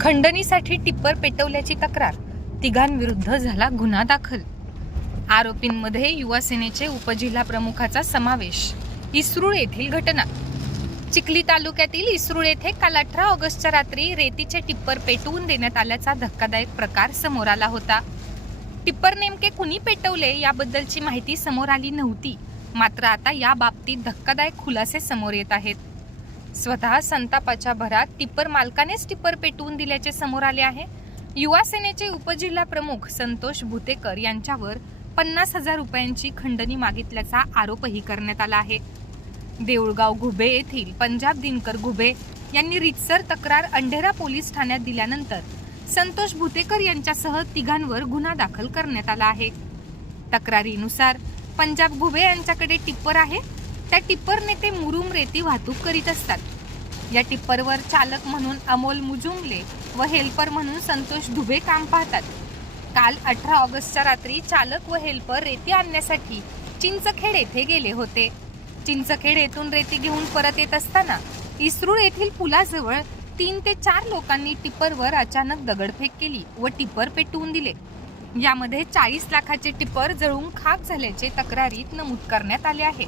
खंडणीसाठी tipper पेटवल्याची तक्रार तिघांविरुद्ध झाला गुन्हा दाखल. आरोपींमध्ये युवासेनेचे उपजिल्हा प्रमुखाचा समावेश इस्रूळ येथील घटना. चिखली तालुक्यातील इस्रूळ येथे काल अठरा ऑगस्टच्या रात्री रेतीचे टिप्पर पेटवून देण्यात आल्याचा धक्कादायक प्रकार समोर आला होता. टिप्पर नेमके कुणी पेटवले याबद्दलची माहिती समोर आली नव्हती. मात्र आता या बाबतीत धक्कादायक खुलासे समोर येत आहेत. स्वतः संतापाच्या भरात टिप्पर मालकानेच टिप्पर पेटवून दिल्याचे समोर आले आहे. युवा सेनेचे उपजिल्हा प्रमुख संतोष भुतेकर यांच्यावर पन्नास हजार रुपयांची खंडणी मागितल्याचा आरोपही करण्यात आला आहे. देऊळगाव घुबे येथील पंजाब दिनकर घुबे यांनी रितसर तक्रार अंढेरा पोलीस ठाण्यात दिल्यानंतर संतोष भुतेकर यांच्यासह तिघांवर गुन्हा दाखल करण्यात आला आहे. तक्रारीनुसार पंजाब घुबे यांच्याकडे टिप्पर आहे. त्या टिप्परने ते मुरुम रेती वाहतूक करीत असतात. या टिप्परवर चालक म्हणून अमोल मुजुमले व हेल्पर म्हणून संतोष दुबे काम पाहतात. काल अठरा ऑगस्टच्या रात्री चालक व हेल्पर रेती आणण्यासाठी चिंचखेड येथे गेले होते. चिंचखेड येथून रेती घेऊन परत येत असताना इस्रूळ येथील पुलाजवळ तीन ते चार लोकांनी टिप्परवर अचानक दगडफेक केली व टिप्पर पेटवून दिले. यामध्ये चाळीस लाखाचे टिप्पर जळून खाक झाल्याचे तक्रारीत नमूद करण्यात आले आहे.